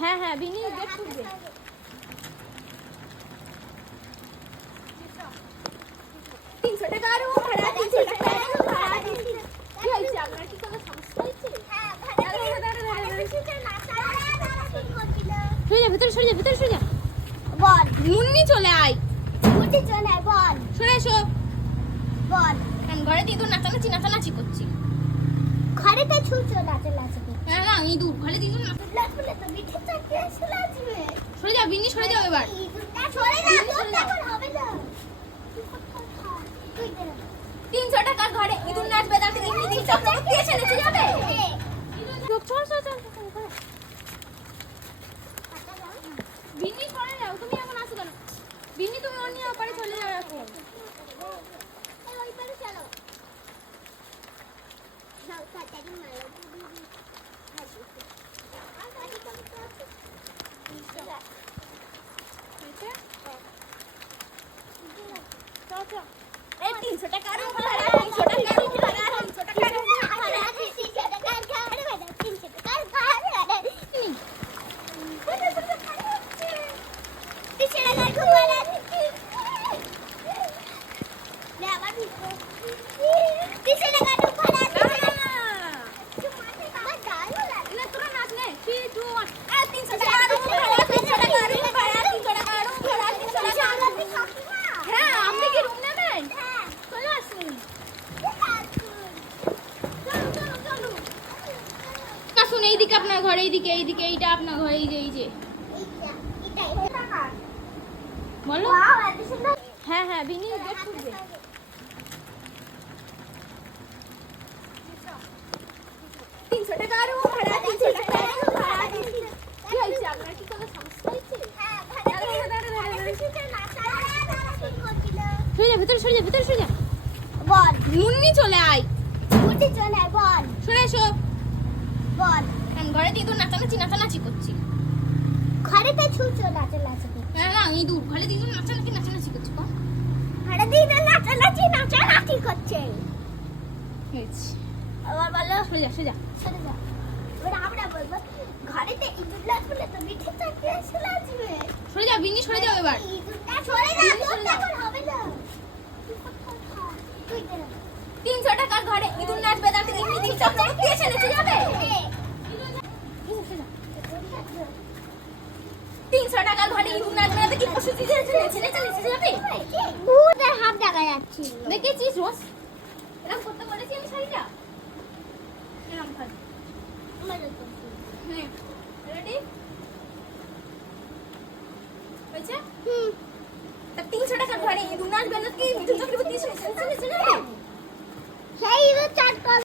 হ্যাঁ হ্যাঁ বিনি গেট খুলবে। 300 টাকা আর ভাড়া 300 টাকা ভাড়া কি হয়েছে আপনার কি কোনো সমস্যা হয়েছে? হ্যাঁ ভাড়া সরে যা ভিতরে সরে যা বল মুন্নি চলে আয় মুন্নি চলে আয় বল সরে এসো বল আমি ঘরে দিয়ে ইঁদুর নাচানাচি করছি ঘরেতে ছুটছো নাচানাচি হ্যাঁ না ইঁদুর ঘরে দিয়ে ইঁদুর নাচানাচি তো মিঠে চাকরি আসলে আসবে সরে যা বিনি সরে যাও এবার সরে যা তোর হবে না 300 টাকার ঘরে ইঁদুর নাচবে তাকে দেখি 300 টাকা দিয়ে এসে নেচে যাবে চল বিনি সরে যাও তুমি এখন আসো কেন বিনি তুমি অন্য পারে চলে যাও এখন ওই পারে চলো যাও তাড়াতাড়ি মারো এই 300 টাকা আর ভাড়া 300 টাকা আর ভাড়া 300 টাকা আর ভাড়া 300 টাকা আর ভাড়া 300 টাকা আর ভাড়া এইদিকে আপনার ঘরে এইদিকে এইটা আপনার ঘরে এই যে বলো হ্যাঁ হ্যাঁ বিনি গেট খুলবে 300 টাকা আর ভাড়া 300 টাকা আর ভাড়া কি হয়েছে আপনার কি কোনো সমস্যা হয়েছে? হ্যাঁ সরে যা ভিতরে সরে যা বল মুন্নি চলে আয় বল সরে এসো বল আমি ঘরে দিয়ে ইঁদুর নাচানাচি করছি ঘরেতে ছুটছো নাচানাচি হ্যাঁ না ইঁদুর ঘরে দিয়ে ইঁদুর নাচানাচি করছি ঘরে দিয়ে ইঁদুর নাচানাচি করছে আবার বলো সরে যা এবার আমরা বলবো ঘরেতে ইঁদুর নাচলে তো মিঠে চাকরি আসলে আসবে সরে যা বিনি সরে যাও এবার সরে যা তোর এখন হবে না 300 টাকার ঘরে ইঁদুর নাচবে তাকে দেখি 300 টাকা দিয়ে এসে নেচে যাবে 300 টাকার ঘরে ইঁদুর নাচবে না কি পশু দিয়ে নেচে যাবে ওদের হাত দেখা যাচ্ছে দেখেছিস রোজ এরকম করতে বলেছি আমি শাড়িটা এরকম ভালো হ্যাঁ রেডি হয়েছে তা 300 টাকার ঘরে ইঁদুর নাচবে না কি মিঠুন চক্রবর্তী এসে